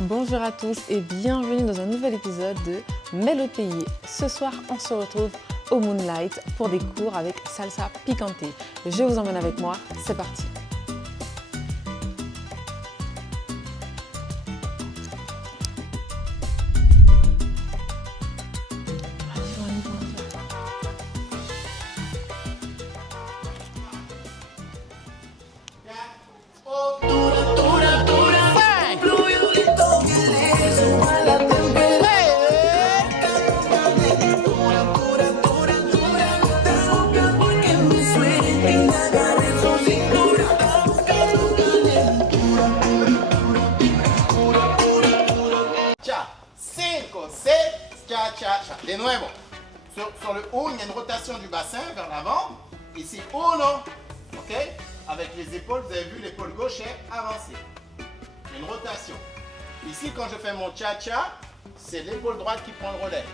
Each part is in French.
Bonjour à tous et bienvenue dans un nouvel épisode de Mets le pays. Ce soir, on se retrouve au Moonlight pour des cours avec salsa picante. Je vous emmène avec moi, c'est parti. De nuevo, sur le haut, il y a une rotation du bassin vers l'avant. Ici, uno, ok? Avec les épaules, vous avez vu, l'épaule gauche est avancée. Il y a une rotation. Ici, quand je fais mon cha-cha, c'est l'épaule droite qui prend le relais.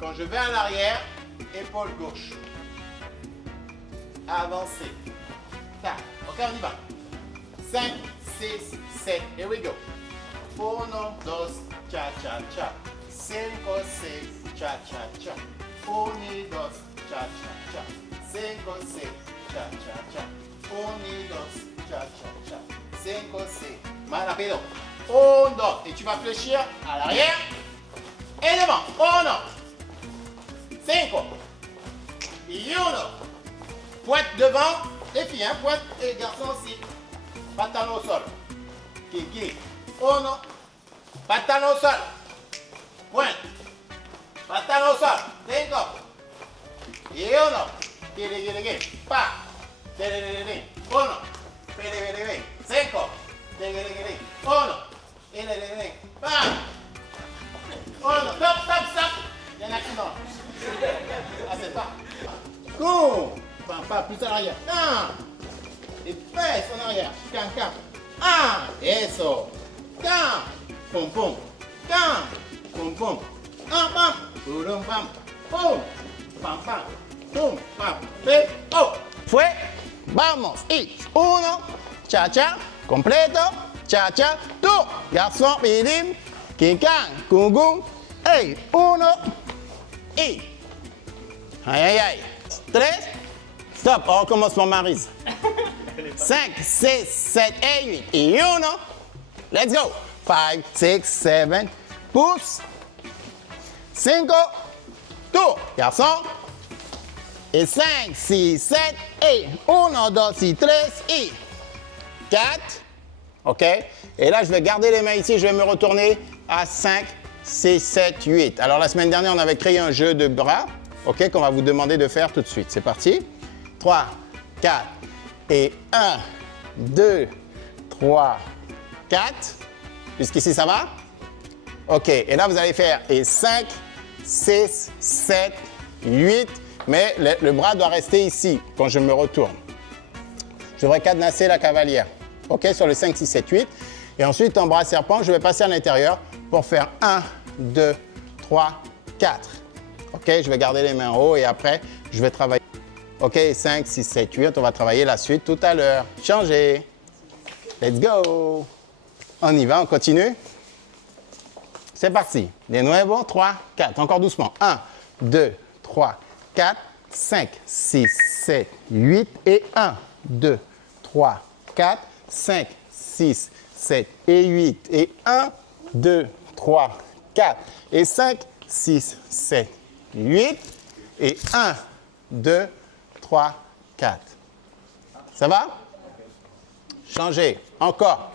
Quand je vais à l'arrière, épaule gauche. Avancée. Tac. Ok, on y va. 5, 6, 7. Here we go. 1, 2, cha-cha-cha. 5, 6, cha-cha-cha. 1, 2, cha-cha-cha. 5, 6, cha-cha-cha. 1, 2, cha-cha-cha. 5, 6. Más rápido. 1, 2. Et tu vas fléchir à l'arrière et devant. 1, 5. Et 1. Pointe devant. Les filles, hein? Pointe et les garçons aussi. Pantalon au sol. Kiki. 1. Pantalon au sol. Pointe. Pantalon au sol. 5. Y 1. Giri. Pa. 1. Giri. 5. Giri. 1. Pa. 1. Stop. Il y a un accident. Ah, c'est pas. Go. Pas plus à l'arrière. 1. Et pèse en arrière. Cam. 1. Eso. Cam. Pom. Cam. Pom. Pam. Pum, pam. Pum. Pam. Pum, pam. Oh. Fue. Vamos. Y 1. Cha-cha. Completo. Cha-cha. Tú. Garçon. Bidim. Kinkan. Gungun. Hey. 1. Y. Aïe. 3. Stop. On recommence mon Maryse. 5, 6, 7 et 8. Et 1. Let's go. 5, 6, 7. Pousse. 5. Tour. Garçon. Et 5, 6, 7. Et 1, 2, 3 et 4. OK. Et là, je vais garder les mains ici. Je vais me retourner à 5, 6, 7, 8. Alors, la semaine dernière, on avait créé un jeu de bras. OK, qu'on va vous demander de faire tout de suite. C'est parti. 3, 4. Et 1, 2, 3, 4. Jusqu'ici, ça va? OK. Et là, vous allez faire et 5, 6, 7, 8. Mais le bras doit rester ici quand je me retourne. Je devrais cadenasser la cavalière. OK, sur le 5, 6, 7, 8. Et ensuite, en bras serpent, je vais passer à l'intérieur pour faire 1, 2, 3, 4. OK, je vais garder les mains en haut et après, je vais travailler. OK, 5, 6, 7, 8. On va travailler la suite tout à l'heure. Changez. Let's go. On y va, on continue. C'est parti. De nuevo, 3, 4. Encore doucement. 1, 2, 3, 4, 5, 6, 7, 8. Et 1, 2, 3, 4, 5, 6, 7 et 8. Et 1, 2, 3, 4. Et 5, 6, 7, 8. Et 1, 2, 3, 4. Ça va? Changez. Encore.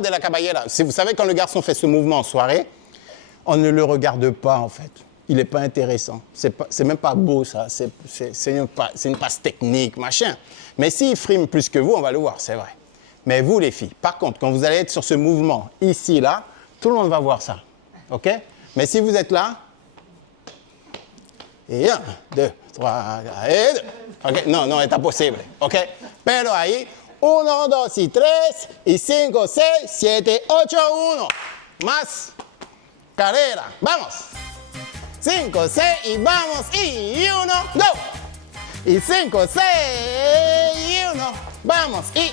De la caballera. Si vous savez, quand le garçon fait ce mouvement en soirée, on ne le regarde pas en fait. Il n'est pas intéressant. C'est même pas beau ça. C'est une passe technique, machin. Mais s'il frime plus que vous, on va le voir, c'est vrai. Mais vous les filles, par contre, quand vous allez être sur ce mouvement ici, là, tout le monde va voir ça. OK? Mais si vous êtes là, et 1, 2, 3, et 2. OK? Non, c'est impossible. OK? Pero ahí, 1, 2 y 3, y 5, 6, 7, 8, 1. Más. Carrera. Vamos. 5, 6 y vamos. Y 1, go. Y 5, 6 y 1. Vamos. Y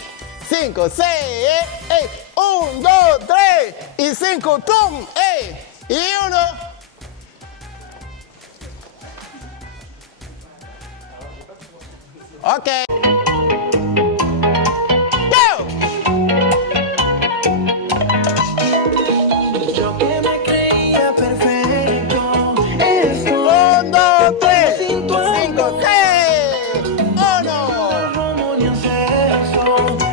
5, 6, 1, 2, 3 y 5, tum, y 1. Ok. Go. Yo que me creía perfecto, esto 1, 2, 3, sin tu 5, 6, 1. amor ni acceso.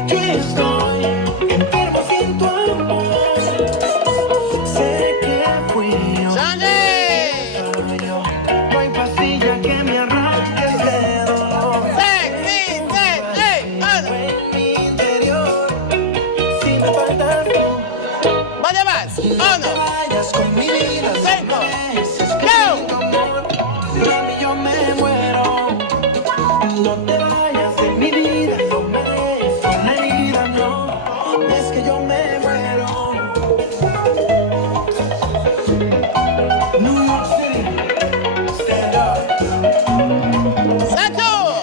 Aquí estoy, enfermo sin tu amor. Sé que fui yo, ¡Sale! soy yo. No hay pastilla que me arranque ese dolor. 6, 6, 6, 1. En mi interior, si me faltas tú, Vaya más. 1. vayas con mi vida. 5. Es que Go. sin tu amor, mami, yo me muero. No te vayas de mi vida, no me dejes con la herida, no. Es que yo me muero. New York City, stand up. Saturn.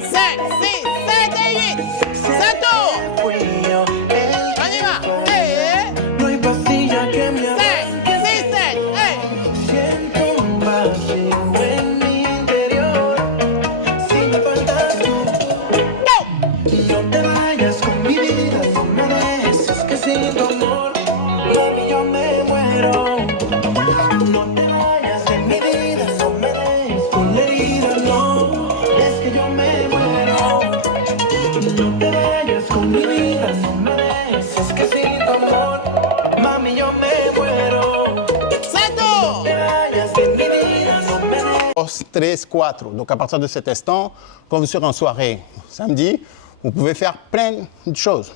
6, 6, 7 y 8. Saturn. Fui yo el On y va. no hay pastilla que me 6, arranque. 6, 7, Siento un vacío en mi interior. Si me faltas tú, go. no te vayas con mi vida, no me dejes, es que sin tu amor, mami, yo me muero. No te vayas de mi vida, no me dejes con la herida, no, es que yo me muero. No te vayas con mi vida, no me dejes, es que sin tu amor, mami, yo me muero. Saturn. Te vayas de mi vida, no me dejes. 3, 4. Donc à partir de cet instant, quand vous serez en soirée samedi, vous pouvez faire plein de choses.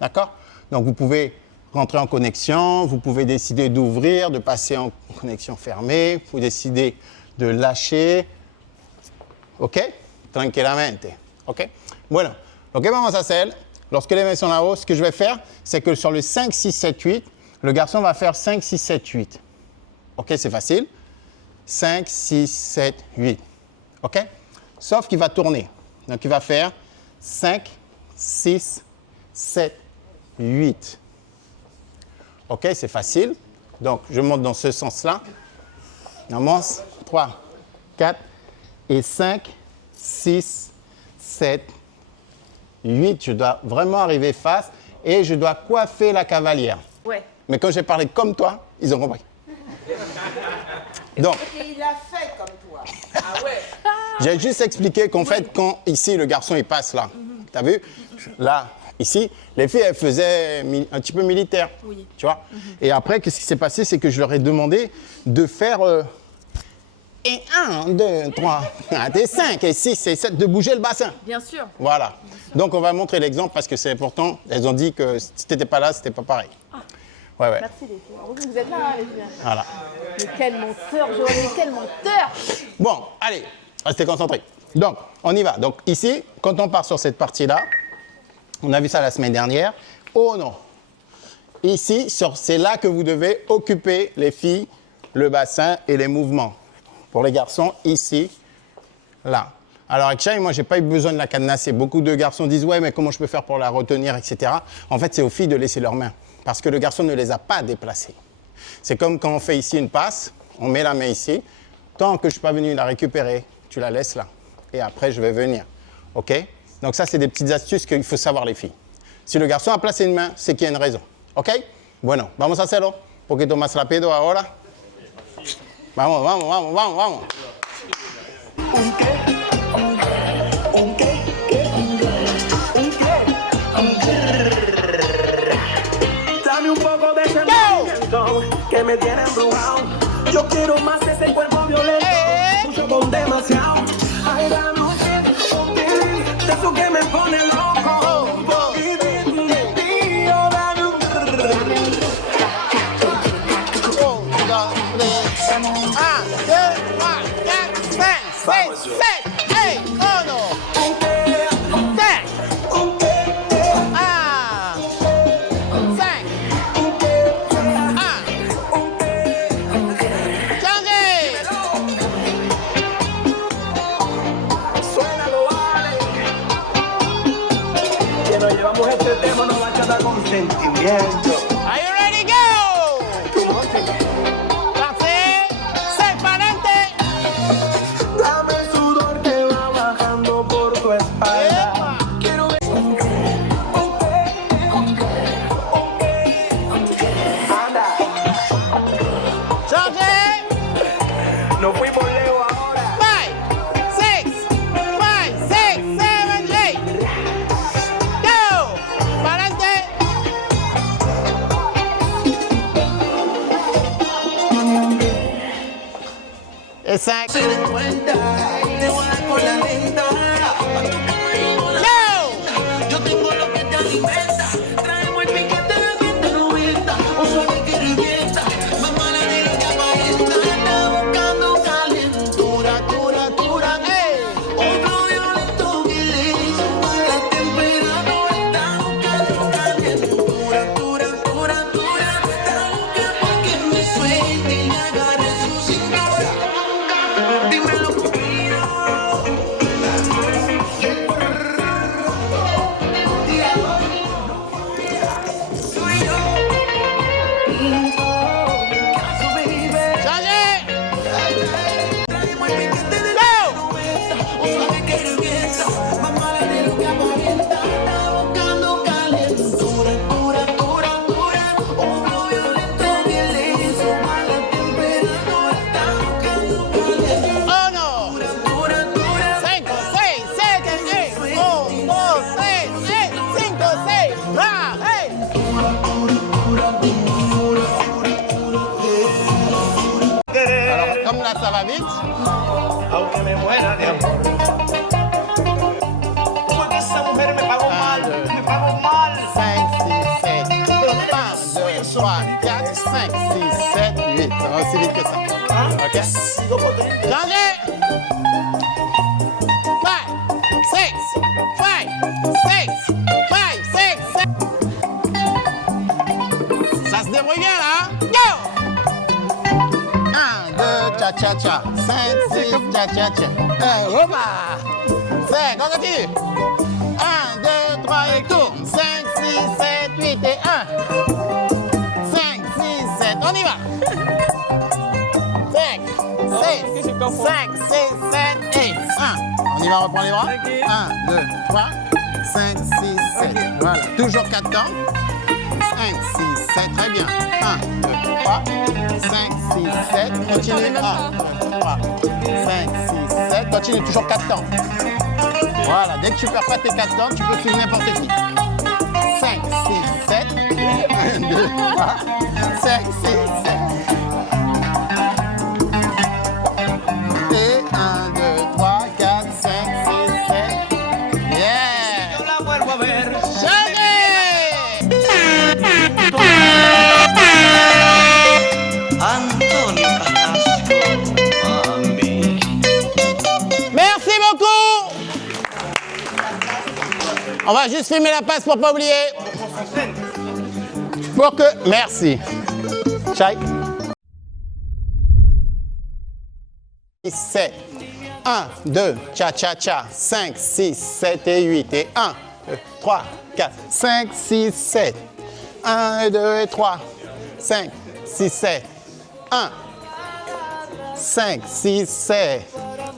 D'accord? Donc vous pouvez rentrer en connexion, vous pouvez décider d'ouvrir, de passer en connexion fermée, vous décidez de lâcher. ¿Ok? Tranquilamente. ¿Ok? Bueno, lo que vamos a hacer, lorsque les mains sont là-haut, ce que je vais faire, c'est que sur le 5, 6, 7, 8, le garçon va faire 5, 6, 7, 8. OK, c'est facile. 5, 6, 7, 8. OK? Sauf qu'il va tourner. Donc, il va faire 5, 6, 7, 8. OK, c'est facile. Donc, je monte dans ce sens-là. On avance. 3, 4 et 5, 6, 7, 8. Je dois vraiment arriver face et je dois coiffer la cavalière. Ouais. Mais quand j'ai parlé comme toi, ils ont compris. Donc, Et il a fait comme toi. j'ai juste expliqué qu'en fait, quand ici, le garçon, il passe là, t'as vu? Là, ici, les filles, elles faisaient un petit peu militaire, tu vois? Et après, qu'est-ce qui s'est passé? C'est que je leur ai demandé de faire et 1, 2, 3, 4, et 5, et 6, et 7, de bouger le bassin. Bien sûr. Voilà. Donc, on va montrer l'exemple parce que c'est important. Elles ont dit que si t'étais pas là, c'était pas pareil. Ouais, ouais. Merci les filles. Vous êtes là, les filles. Voilà. Mais quel menteur, Joël, quel menteur. Bon, allez, restez concentrés. Donc, on y va. Donc, ici, quand on part sur cette partie-là, on a vu ça la semaine dernière. Oh non. Ici, c'est là que vous devez occuper, les filles, le bassin et les mouvements. Pour les garçons, ici, là. Alors, avec Chai, moi, je n'ai pas eu besoin de la cadenasser. Beaucoup de garçons disent, ouais, mais comment je peux faire pour la retenir, etc. En fait, c'est aux filles de laisser leurs mains. Parce que le garçon ne les a pas déplacées. C'est comme quand on fait ici une passe, on met la main ici. Tant que je ne suis pas venu la récupérer, tu la laisses là. Et après, je vais venir. OK? Donc ça, c'est des petites astuces qu'il faut savoir, les filles. Si le garçon a placé une main, c'est qu'il y a une raison. OK? Bueno, vamos a hacerlo. Un poquito más rápido ahora. Vamos, vamos, vamos, vamos, vamos. Dame un poco de ese movimiento que me tiene embrujado. Yo quiero más ese cuerpo violento, mucho con demasiado. Ay, dame un poquito de eso que me pone loco. Un poquito de ti, oh, dame un 1, 2, 3. 1, 2, 3, 4, 5, 6, 7, 8, 1. sentimiento. Are you ready? Go! Parti! C'est pa'lante! Dame el sudor que va bajando por tu espalda. Epa! Quiero ver. Anda, Changez! nos fuimos lejos ahora. 5, 6, 5, 6, 7, 8. Go! Pa'lante! Et 5. Se den cuenta, te voy a dar por la lenta. Pa' tu cama Go! yo tengo lo que te alimenta. Traemos el piquete de 190. Un suave que revienta. Más mala de lo que aparenta. Está buscando calentura, dura. Hey! Otro violento que le hizo a la temperatura. Está buscando calentura, dura. Está buscando porque me suelte y me agarre su cintura. Dímelo conmigo. Tú y yo. Caso, baby. Changez! Traemos el piquete de Go! 90. Un suave que revienta. Más mala de lo que aparenta. Está buscando calentura, dura. Otro violento que le hizo a la temperatura. Está buscando calentura, 1, dura. 5, 6, 7, 8. 1, 2, 3, 5, 6. Va! Hey! Alors, comme là, ça va vite. Aunque me muera de amor. Porque esa mujer me pagó mal. 5, 6, 7. 1, 2, 3, 4, 5, 6, 7, 8. Ça va aussi vite que ça. OK? Sigo potente. Changez! 5, 6, 5, 6, 5, 6, 7. Ça se débrouille bien là, hein? Go! 1, 2, cha-cha-cha. 5, 6, cha-cha-cha. Hoppa! 5, on continue. 1, 2, 3 et tourne. 5, 6, 7, 8 et 1. 5, 6, 7, on y va. 5, 6, 7 et 1. On y va, on reprend les bras. 1, 2, 3, 5, 6, 7. Voilà, toujours 4 temps. 5, 6, 7, très bien. 1, 2, 3, 5, 6, 7. Continue. 1, 2, 3, 5, 6, 7. Continue, toujours 4 temps. Voilà, dès que tu ne perds pas tes 4 temps, tu peux suivre n'importe qui. 5, 6, 7. 1, 2, 3, 5, 6, 7. Et 1, 2, 3, 4, 5, 6, 7. Yeah! Yo la vuelvo a ver. Changez! Antonio Carrasco, mami. Merci beaucoup! On va juste filmer la passe pour pas oublier. Pour que... Merci. Chai. 7. 1, 2, cha-cha-cha. 5, 6, 7 et 8. Et 1, 2, 3, 4, 5, 6, 7. 1, 2 et 3. 5, 6, 7. 1. 5, 6, 7.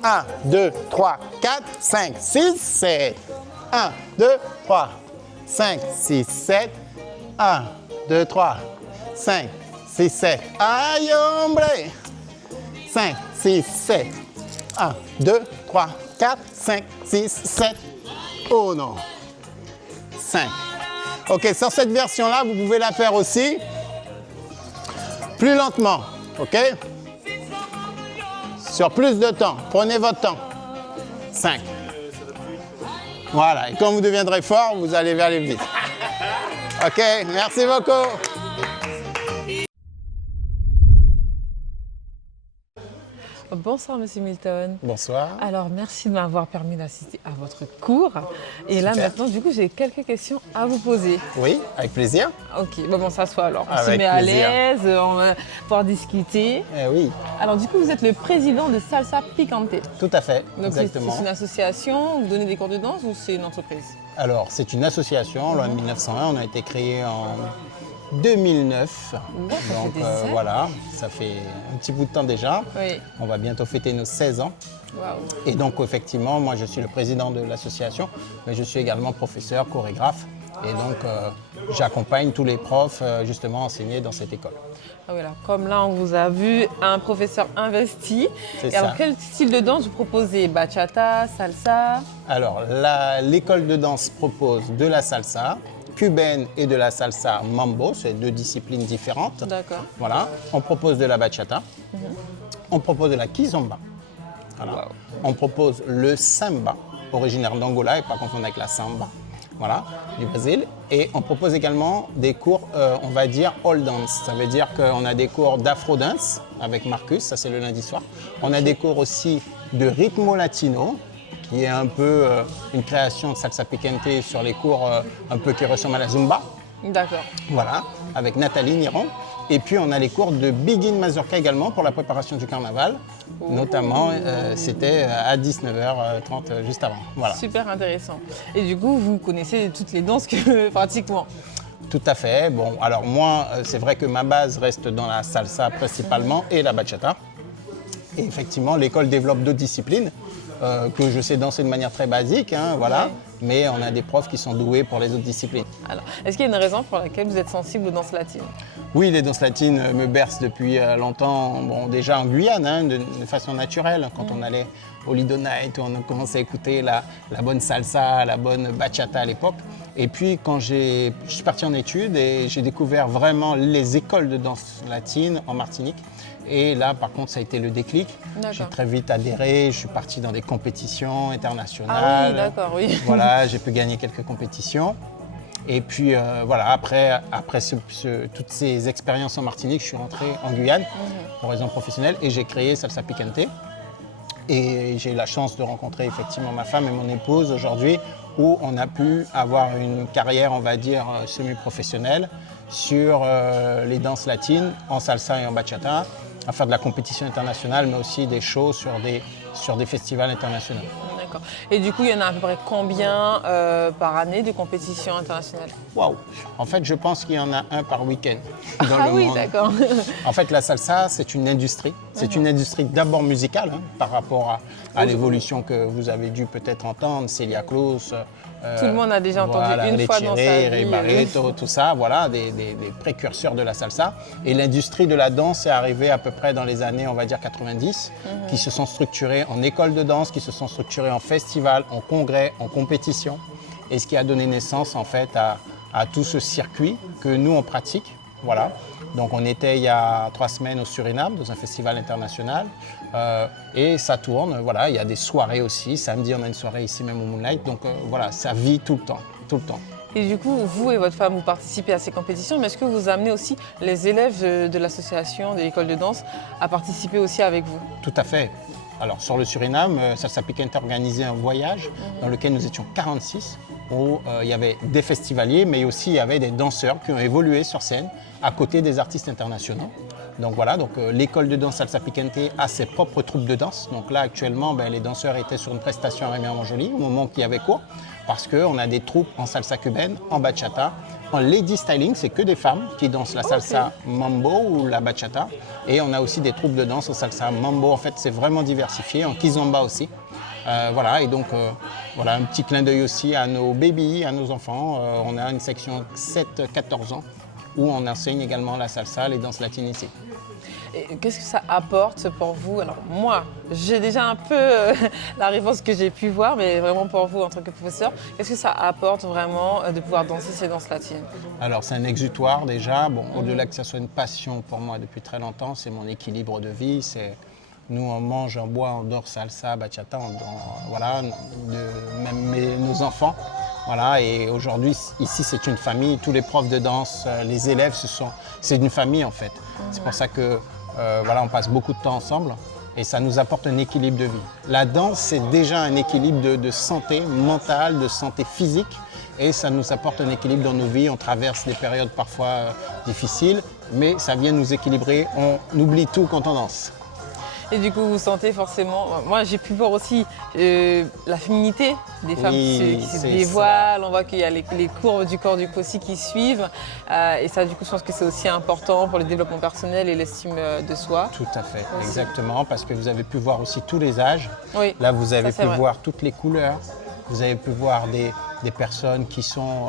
1, 2, 3, 4, 5, 6, 7. 1, 2, 3, 5, 6, 7. 1, 2, 3, 5, 6, 7. Aïe, hombre! 5, 6, 7. 1, 2, 3, 4, 5, 6, 7. Oh non. 5. Ok, sur cette version-là, vous pouvez la faire aussi plus lentement. Ok? Sur plus de temps. Prenez votre temps. 5. Voilà. Et quand vous deviendrez fort, vous allez aller vite. Ok, merci beaucoup. Bonsoir Monsieur Milton. Bonsoir. Alors merci de m'avoir permis d'assister à votre cours. Et là Super. maintenant, du coup, j'ai quelques questions à vous poser. Oui, avec plaisir. Ok, bon, on s'assoit alors. On se Avec met à plaisir. l'aise, on va pouvoir discuter. Oui, Alors du coup, vous êtes le président de Salsa Picante. tout à fait, Donc c'est exactement. une association, vous donnez des cours de danse ou c'est une entreprise? Alors, c'est une association, loi de 1901, on a été créé en 2009. Ouais, ça fait Donc des années. voilà, ça fait un petit bout de temps déjà. Oui. On va bientôt fêter nos 16 ans. Waouh. Et donc effectivement, moi je suis le président de l'association, mais je suis également professeur, chorégraphe. Et donc j'accompagne tous les profs justement à enseigner dans cette école. Ah oui, alors, comme là, on vous a vu, un professeur investi. C'est Et alors, ça. quel style de danse vous proposez? Bachata, salsa? Alors l'école de danse propose de la salsa cubaine et de la salsa mambo, c'est deux disciplines différentes. D'accord. Voilà, on propose de la bachata, on propose de la kizomba, voilà. Wow. On propose le samba, originaire d'Angola et pas confondre avec la samba, voilà, du Brésil. Et on propose également des cours, on va dire all dance, ça veut dire qu'on a des cours d'afro dance avec Marcus, ça c'est le lundi soir. On a des cours aussi de ritmo latino, qui est un peu une création de salsa picante sur les cours un peu qui ressemblent à la zumba. D'accord. Voilà, avec Nathalie Niron. Et puis on a les cours de Begin Mazurka également pour la préparation du carnaval. Notamment, c'était à 19h30 juste avant. Voilà, Super intéressant. Et du coup, vous connaissez toutes les danses que, pratiquement. tout à fait. Bon, alors moi, c'est vrai que ma base reste dans la salsa principalement et la bachata. Et effectivement, l'école développe d'autres disciplines que je sais danser de manière très basique, hein, voilà. Ouais. Mais on a des profs qui sont doués pour les autres disciplines. Alors, est-ce qu'il y a une raison pour laquelle vous êtes sensible aux danses latines? Oui, les danses latines me bercent depuis longtemps. Bon, déjà en Guyane, hein, de façon naturelle. Quand on allait au Lido Night, on commençait à écouter la bonne salsa, la bonne bachata à l'époque. Et puis, quand je suis parti en études et j'ai découvert vraiment les écoles de danse latine en Martinique. Et là, par contre, ça a été le déclic. D'accord. J'ai très vite adhéré. Je suis parti dans des compétitions internationales. Ah oui, d'accord, oui. Voilà, j'ai pu gagner quelques compétitions. Et puis voilà, après toutes ces expériences en Martinique, je suis rentré en Guyane pour raison professionnelle et j'ai créé Salsa Picante. Et j'ai eu la chance de rencontrer effectivement ma femme et mon épouse aujourd'hui où on a pu avoir une carrière, on va dire, semi-professionnelle sur les danses latines en salsa et en bachata, à faire de la compétition internationale mais aussi des shows sur des festivals internationaux. D'accord. Et du coup, il y en a à peu près combien par année de compétitions internationales? Waouh! En fait, je pense qu'il y en a un par week-end dans Ah le oui, monde. d'accord. En fait, la salsa, c'est une industrie. C'est une industrie d'abord musicale, hein, par rapport à l'évolution que vous avez dû peut-être entendre, Celia Cruz. Tout le monde a déjà entendu voilà, une les fois dans sa Cheré, vie. Ray Barreto, tout ça, voilà, des précurseurs de la salsa. Et l'industrie de la danse est arrivée à peu près dans les années, on va dire 90, qui se sont structurées en écoles de danse, qui se sont structurées en festivals, en congrès, en compétition. Et ce qui a donné naissance en fait à tout ce circuit que nous on pratique. Voilà. Donc on était il y a 3 semaines au Suriname dans un festival international et ça tourne. Voilà, il y a des soirées aussi. Samedi on a une soirée ici même au Moonlight. Donc voilà, ça vit tout le temps, tout le temps. Et du coup, vous et votre femme, vous participez à ces compétitions, mais est-ce que vous amenez aussi les élèves de l'association, de l'école de danse, à participer aussi avec vous? Tout à fait. Alors sur le Suriname, Salsa Picante a organisé un voyage dans lequel nous étions 46, où il y avait des festivaliers, mais aussi il y avait des danseurs qui ont évolué sur scène à côté des artistes internationaux. Donc voilà, l'école de danse Salsa Picante a ses propres troupes de danse. Donc là actuellement, les danseurs étaient sur une prestation à Rémy-Montjoly au moment qu'il y avait cours, parce qu'on a des troupes en salsa cubaine, en bachata. En lady styling, c'est que des femmes qui dansent la salsa mambo ou la bachata. Et on a aussi des troupes de danse au salsa mambo. En fait, c'est vraiment diversifié, en kizomba aussi. Voilà, et donc voilà, un petit clin d'œil aussi à nos bébés, à nos enfants. On a une section 7-14 ans où on enseigne également la salsa, les danses latines ici. Et qu'est-ce que ça apporte pour vous? Alors moi, j'ai déjà un peu la réponse que j'ai pu voir, mais vraiment pour vous en tant que professeur, qu'est-ce que ça apporte vraiment de pouvoir danser ces danses latines? Alors c'est un exutoire déjà. Bon, au-delà que ça soit une passion pour moi depuis très longtemps, c'est mon équilibre de vie. Nous, on mange, on boit, on dort salsa, bachata, voilà, même nos enfants. Voilà, et aujourd'hui, ici, c'est une famille. Tous les profs de danse, les élèves, c'est une famille en fait. C'est pour ça que voilà, on passe beaucoup de temps ensemble. et ça nous apporte un équilibre de vie. La danse, c'est déjà un équilibre de santé mentale, de santé physique, et ça nous apporte un équilibre dans nos vies. On traverse des périodes parfois difficiles, mais ça vient nous équilibrer. On oublie tout quand on danse. Et du coup, vous sentez forcément. Moi, j'ai pu voir aussi la féminité des femmes Oui, qui se c'est dévoilent. On voit qu'il y a les courbes du corps du cou aussi qui suivent. Et ça, du coup, je pense que c'est aussi important pour le développement personnel et l'estime de soi. Tout à fait, Aussi. exactement, parce que vous avez pu voir aussi tous les âges. Oui, Là, vous avez ça, c'est pu vrai. voir toutes les couleurs. Vous avez pu voir des personnes qui sont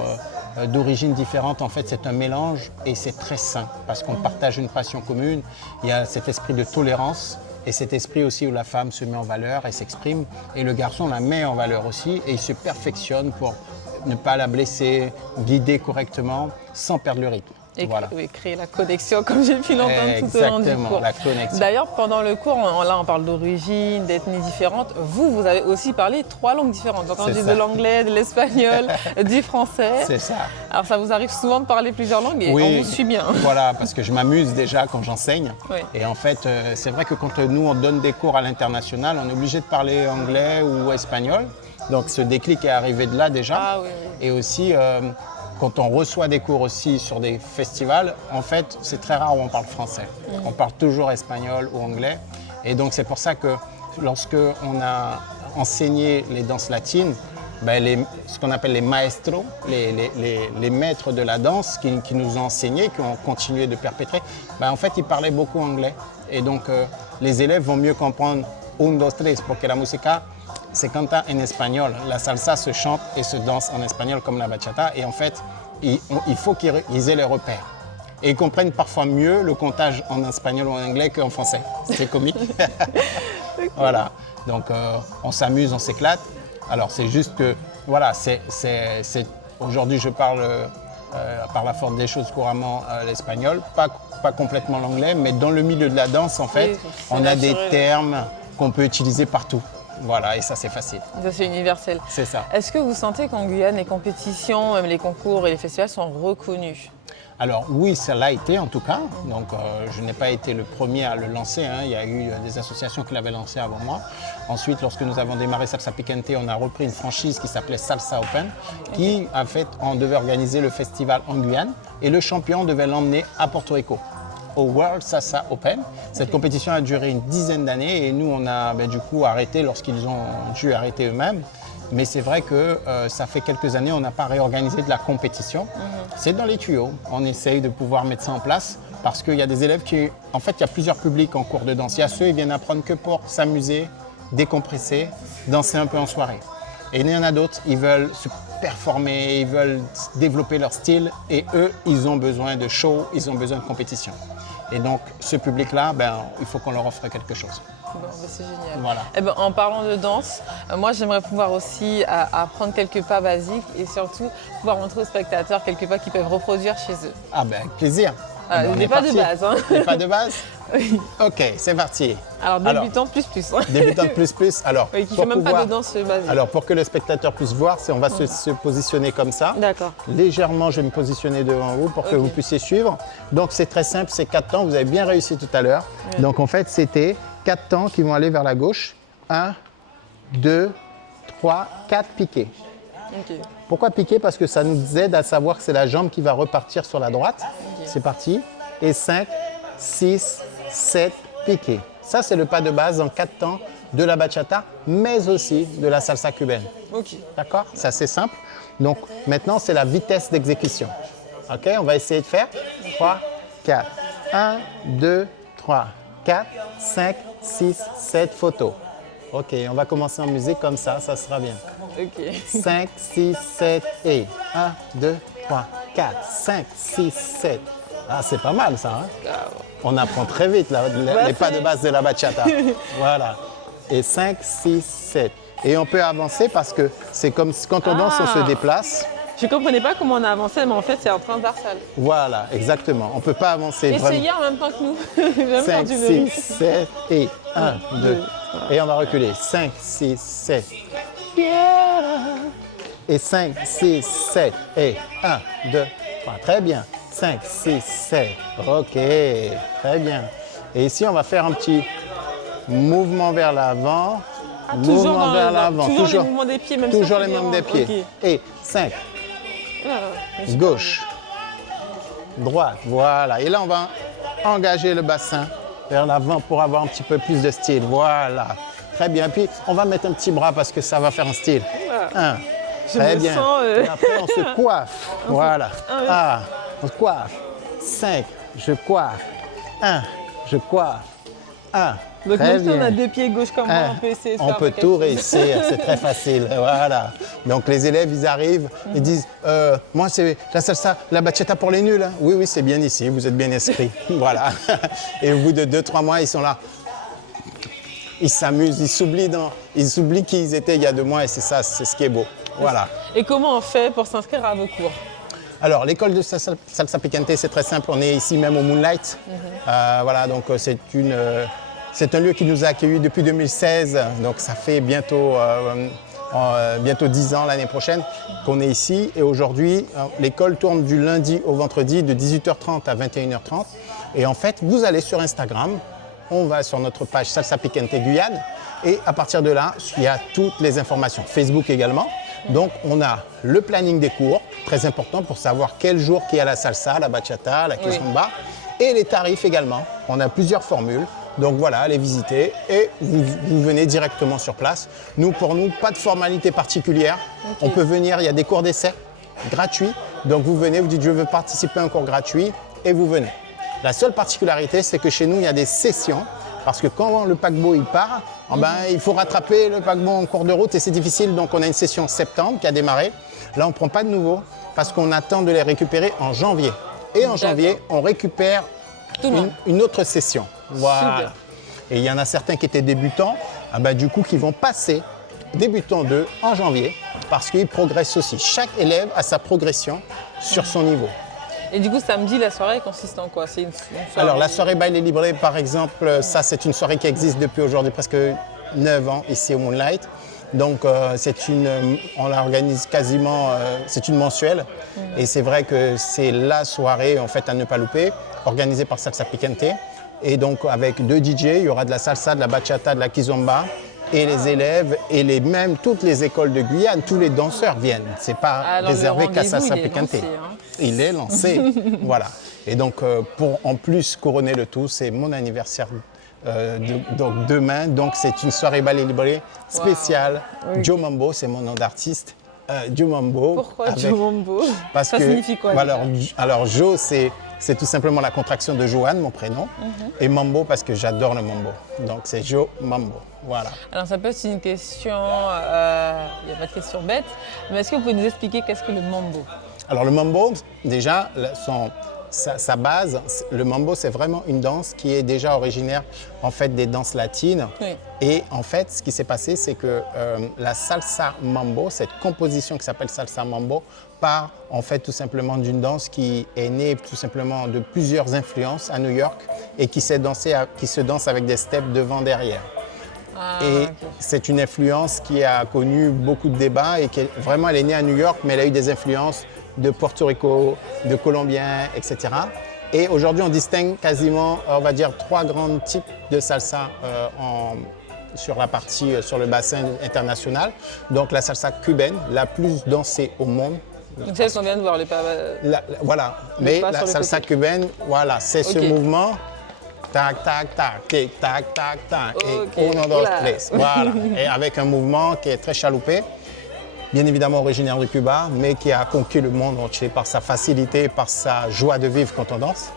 d'origines différentes. En fait, c'est un mélange et c'est très sain parce qu'on partage une passion commune. Il y a cet esprit de tolérance et cet esprit aussi où la femme se met en valeur et s'exprime. Et le garçon la met en valeur aussi et il se perfectionne pour ne pas la blesser, guider correctement sans perdre le rythme. Et Voilà. oui, créer la connexion, comme j'ai pu l'entendre tout au long du Exactement, cours. la connexion. D'ailleurs, pendant le cours, là, on parle d'origine, d'ethnie différentes. Vous avez aussi parlé 3 langues différentes. Donc, on C'est dit ça. de l'anglais, de l'espagnol, du français. C'est ça. Alors, ça vous arrive souvent de parler plusieurs langues et on vous suit bien. Voilà, parce que je m'amuse déjà quand j'enseigne. Oui. Et en fait, c'est vrai que quand nous, on donne des cours à l'international, on est obligé de parler anglais ou espagnol. Donc ce déclic est arrivé de là déjà. Ah oui, oui. Et aussi, quand on reçoit des cours aussi sur des festivals, en fait, c'est très rare où on parle français. On parle toujours espagnol ou anglais. Et donc c'est pour ça que lorsque on a enseigné les danses latines, ben, ce qu'on appelle les maestros, les maîtres de la danse qui nous ont enseigné, qui ont continué de perpétrer, ben, en fait, ils parlaient beaucoup anglais. Et donc, les élèves vont mieux comprendre un, dos, tres, parce que la música se canta en espagnol. La salsa se chante et se danse en espagnol comme la bachata. Et en fait, il faut qu'ils aient les repères. Et ils comprennent parfois mieux le comptage en espagnol ou en anglais qu'en français. C'est comique. Voilà. Donc, on s'amuse, on s'éclate. Alors, c'est juste que, voilà, aujourd'hui, je parle, par la force des choses, couramment l'espagnol, pas complètement l'anglais, mais dans le milieu de la danse, en fait, Oui, c'est on a des naturel. termes qu'on peut utiliser partout. Voilà, et ça, c'est facile. Ça, c'est universel. C'est ça. Est-ce que vous sentez qu'en Guyane, les compétitions, même les concours et les festivals sont reconnus? Alors oui, ça l'a été en tout cas. Donc je n'ai pas été le premier à le lancer. Hein. Il y a eu des associations qui l'avaient lancé avant moi. Ensuite, lorsque nous avons démarré Salsa Picante, on a repris une franchise qui s'appelait Salsa Open, qui en fait, on devait organiser le festival en Guyane et le champion devait l'emmener à Porto Rico au World Salsa Open. Cette compétition a duré une dizaine d'années et nous, on a du coup arrêté lorsqu'ils ont dû arrêter eux-mêmes. Mais c'est vrai que ça fait quelques années, on n'a pas réorganisé de la compétition. C'est dans les tuyaux. On essaye de pouvoir mettre ça en place parce qu'il y a des élèves qui... En fait, il y a plusieurs publics en cours de danse. Il y a ceux qui viennent apprendre que pour s'amuser, décompresser, danser un peu en soirée. Et il y en a d'autres, ils veulent se performer, ils veulent développer leur style. Et eux, ils ont besoin de show, ils ont besoin de compétition. Et donc, ce public-là, il faut qu'on leur offre quelque chose. Bon, c'est génial. Voilà. Eh ben, en parlant de danse, moi j'aimerais pouvoir aussi apprendre quelques pas basiques et surtout pouvoir montrer aux spectateurs quelques pas qu'ils peuvent reproduire chez eux. Ah ben, avec plaisir. Ah, Eh ben, on des est pas de parti. base, hein. Des pas de base. Oui. Ok, c'est parti. Alors débutant plus. Débutant plus. Alors, Oui, qui pour fait même pas pouvoir- de danse basique. Alors, pour que le spectateur puisse voir, on va se positionner comme ça. D'accord. Légèrement, je vais me positionner devant vous pour que Ok. vous puissiez suivre. Donc, c'est très simple, c'est 4 temps. Vous avez bien réussi tout à l'heure. Donc, en fait, c'était 4 temps qui vont aller vers la gauche. 1, 2, 3, 4 piqués. Ok. Pourquoi piquer? Parce que ça nous aide à savoir que c'est la jambe qui va repartir sur la droite. C'est parti. Et 5, 6, 7, piqués. Ça, c'est le pas de base en 4 temps de la bachata, mais aussi de la salsa cubaine. Ok. D'accord? C'est assez simple. Donc, maintenant, c'est la vitesse d'exécution. OK? On va essayer de faire 3, 4. 1, 2, 3, 4, 5, 6, 7 photos. OK, on va commencer en musique comme ça sera bien. Ok. 5, 6, 7 et 1, 2, 3, 4, 5, 6, 7. Ah, c'est pas mal ça, hein? On apprend très vite les pas de base de la bachata. Voilà. Et 5, 6, 7. Et on peut avancer parce que c'est comme quand on danse, on se déplace. Je comprenais pas comment on a avancé, mais en fait c'est en transversal. Voilà, exactement. On ne peut pas avancer Essayez en même temps que nous. J'aime faire 5, du 6, novice. 7 et 1, 2. Et on va reculer. 5, 6, 7. Et 5, 6, 7 et 1, 2, 3. Très bien. 5, 6, 7. OK. Très bien. Et ici, on va faire un petit mouvement vers l'avant, toujours mouvement vers l'avant. toujours les mouvements des pieds, même si toujours on les fait mouvements des rangs. pieds. Ok. Et 5, Ah, gauche, droite, voilà. Et là, on va engager le bassin vers l'avant pour avoir un petit peu plus de style. Voilà, très bien. Puis, on va mettre un petit bras parce que ça va faire un style. Un, Je très me bien. sens, Et après, on se coiffe. Voilà. Ah, on se coiffe. 5, je coiffe. 1, je coiffe. 1. Donc Très même si on a bien. deux pieds gauche comme moi, Ah, on peut essayer de on faire peut quelque tout chose. réussir, c'est très facile. Voilà. Donc les élèves, ils arrivent, ils disent moi, c'est la salsa, la bachata pour les nuls. Hein. Oui, oui, c'est bien ici, vous êtes bien inscrits. Voilà. Et au bout de 2-3 mois, ils sont là. Ils s'amusent, ils s'oublient qui ils étaient il y a 2 mois et c'est ça, c'est ce qui est beau. Voilà. Et comment on fait pour s'inscrire à vos cours? Alors, l'école de salsa picante, c'est très simple. On est ici même au Moonlight. Voilà, donc c'est un lieu qui nous a accueillis depuis 2016. Donc, ça fait bientôt 10 ans l'année prochaine qu'on est ici. Et aujourd'hui, l'école tourne du lundi au vendredi de 18h30 à 21h30. Et en fait, vous allez sur Instagram. On va sur notre page Salsa Picante Guyane et à partir de là, il y a toutes les informations. Facebook également. Donc, on a le planning des cours, très important pour savoir quel jour qu'il y a la salsa, la bachata, la kizomba et les tarifs également. On a plusieurs formules. Donc voilà, allez visiter et vous venez directement sur place. Pour nous, pas de formalité particulière. On peut venir, il y a des cours d'essai gratuits. Donc vous venez, vous dites je veux participer à un cours gratuit et vous venez. La seule particularité, c'est que chez nous, il y a des sessions parce que quand le paquebot il part, il faut rattraper le paquebot en cours de route et c'est difficile. Donc on a une session en septembre qui a démarré. Là, on ne prend pas de nouveaux parce qu'on attend de les récupérer en janvier. Et en janvier, on récupère une autre session. Voilà. Super. Et il y en a certains qui étaient débutants, du coup, qui vont passer débutants 2 en janvier parce qu'ils progressent aussi. Chaque élève a sa progression sur son niveau. Et du coup, samedi, la soirée consiste en quoi? C'est une soirée... Alors, la soirée Baile Libre, par exemple, ça, c'est une soirée qui existe depuis aujourd'hui presque 9 ans ici au Moonlight. Donc, on l'organise quasiment, c'est une mensuelle. Et c'est vrai que c'est la soirée, en fait, à ne pas louper, organisée par Salsa Picante. Et donc, avec 2 DJ, il y aura de la salsa, de la bachata, de la kizomba. Et les élèves et même toutes les écoles de Guyane, tous les danseurs viennent. Ce n'est pas Alors, réservé le qu'à Salsa rendez-vous, Picante. il est lancé, hein. Il est lancé. Voilà. Et donc, pour en plus couronner le tout, c'est mon anniversaire donc demain. Donc, c'est une soirée Ballet Libre spéciale. Oui. Joe Mambo, c'est mon nom d'artiste. Joe Mambo. Pourquoi Joe Mambo? Parce ça que, signifie quoi? alors, Joe, c'est tout simplement la contraction de Joanne, mon prénom. Et Mambo, parce que j'adore le mambo. Donc, c'est Joe Mambo. Voilà. Alors, ça peut être une question, il n'y a pas de question bête, mais est-ce que vous pouvez nous expliquer qu'est-ce que le mambo? Alors, le mambo, déjà, sa base, le mambo, c'est vraiment une danse qui est déjà originaire en fait des danses latines. Oui. Et en fait, ce qui s'est passé, c'est que la salsa mambo, cette composition qui s'appelle salsa mambo, part en fait tout simplement d'une danse qui est née tout simplement de plusieurs influences à New York et qui se danse avec des steps devant-derrière. Et c'est une influence qui a connu beaucoup de débats et qui vraiment elle est née à New York, mais elle a eu des influences de Porto Rico, de Colombiens, etc. Et aujourd'hui, on distingue quasiment, on va dire, 3 grands types de salsa sur le bassin international. Donc la salsa cubaine, la plus dansée au monde. Donc celle qu'on vient de voir, les pas... Voilà, mais pas la sur le salsa côté. cubaine, voilà, c'est ce Ok. mouvement. Tac, tac, tac, tic, tac, tac, tac. Ok. Et uno, dos, Oula. tres. Voilà. Et avec un mouvement qui est très chaloupé, bien évidemment originaire de Cuba, mais qui a conquis le monde entier par sa facilité, par sa joie de vivre quand on danse.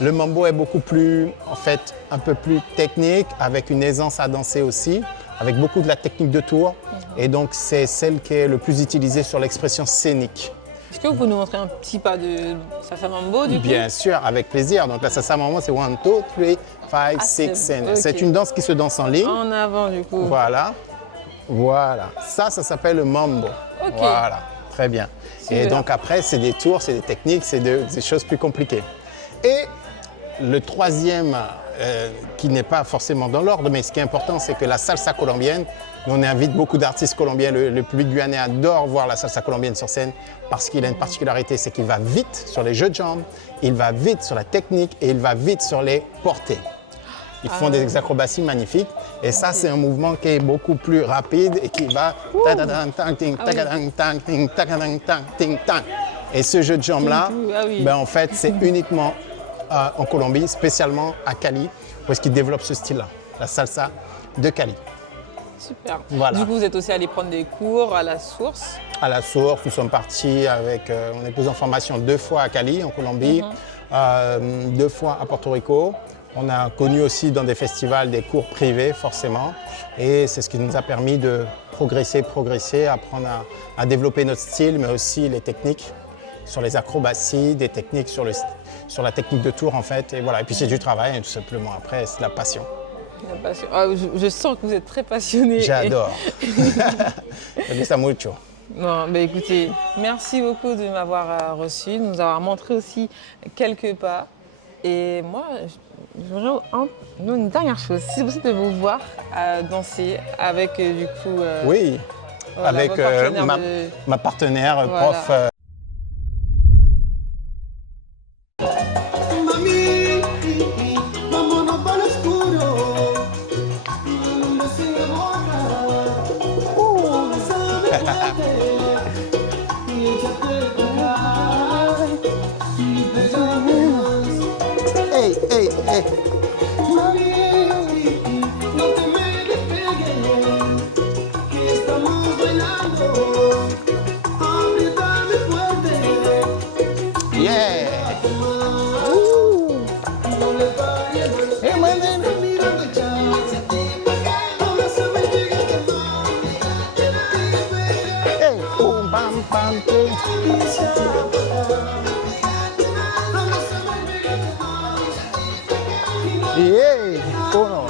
Le mambo est beaucoup plus, en fait, un peu plus technique, avec une aisance à danser aussi, avec beaucoup de la technique de tour. Et donc, c'est celle qui est le plus utilisée sur l'expression scénique. Est-ce que vous pouvez nous montrer un petit pas de salsa mambo du coup? Bien sûr, avec plaisir. Donc la salsa mambo, c'est 1, 2, 3, 5, 6, 7. ok. C'est une danse qui se danse en ligne. En avant du coup. Voilà. Voilà. Ça s'appelle le mambo. Ok. Voilà. Très bien. Et Super. donc après, c'est des tours, c'est des techniques, c'est des choses plus compliquées. Et le troisième, qui n'est pas forcément dans l'ordre, mais ce qui est important, c'est que la salsa colombienne, on invite beaucoup d'artistes colombiens, le public guyanais adore voir la salsa colombienne sur scène parce qu'il a une particularité, c'est qu'il va vite sur les jeux de jambes, il va vite sur la technique et il va vite sur les portées. Ils font des acrobaties magnifiques. Et ça, c'est un mouvement qui est beaucoup plus rapide et qui va... Et ce jeu de jambes-là, ben, en fait, c'est uniquement en Colombie, spécialement à Cali, où est-ce qu'ils développent ce style-là, la salsa de Cali. Super. Voilà. Du coup, vous êtes aussi allé prendre des cours à la source. À la source, nous sommes partis avec, on est posé en formation 2 fois à Cali, en Colombie, 2 fois à Porto Rico. On a connu aussi dans des festivals des cours privés, forcément. Et c'est ce qui nous a permis de progresser, apprendre à développer notre style, mais aussi les techniques sur les acrobaties, des techniques sur la technique de tour, en fait. Et voilà. Et puis c'est du travail, tout simplement. Après, c'est de la passion. La passion. Ah, je sens que vous êtes très passionné. J'adore. Me gusta mucho. Non, bah écoutez, merci beaucoup de m'avoir reçu, de nous avoir montré aussi quelques pas. Et moi, j'aimerais une dernière chose, si c'est possible de vous voir danser avec du coup... Oui, voilà, avec votre partenaire ma partenaire, Voilà. prof. Mami, vámonos para lo oscuro. No se demora. Bésame fuerte y échate para acá. Y pégame más. Hey, hey, hey. Mami, no te me despegues, que estamos bailando. Apriétame fuerte. Yeah. No le pares, no le Hey, man, man. pares, mirando ya. Abrázame, pégate más. Hey, boom, bam, bam, boom. Yeah. Uno.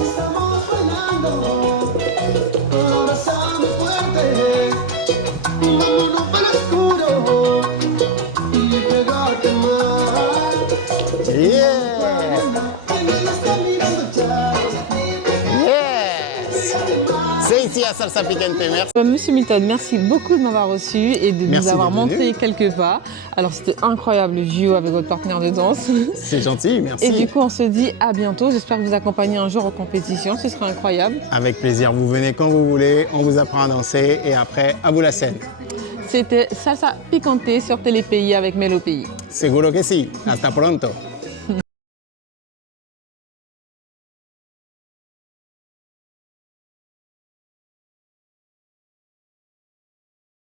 Estamos bailando, abrázame fuerte, vámonos para el oscuro y pegarte más. Yeah. Que me está mirando ya. Yes. C'est ici à Salsa Picante, merci. Monsieur Milton, merci beaucoup de m'avoir reçu et de Merci nous avoir d'être montré venu. quelques pas. Alors c'était incroyable le duo avec votre partenaire de danse. C'est gentil, merci. Et du coup, on se dit à bientôt. J'espère que vous accompagnez un jour aux compétitions, ce sera incroyable. Avec plaisir, vous venez quand vous voulez, on vous apprend à danser et après, à vous la scène. C'était Salsa Picante sur Télépays avec Mélo Pays. Seguro que sí. Hasta pronto.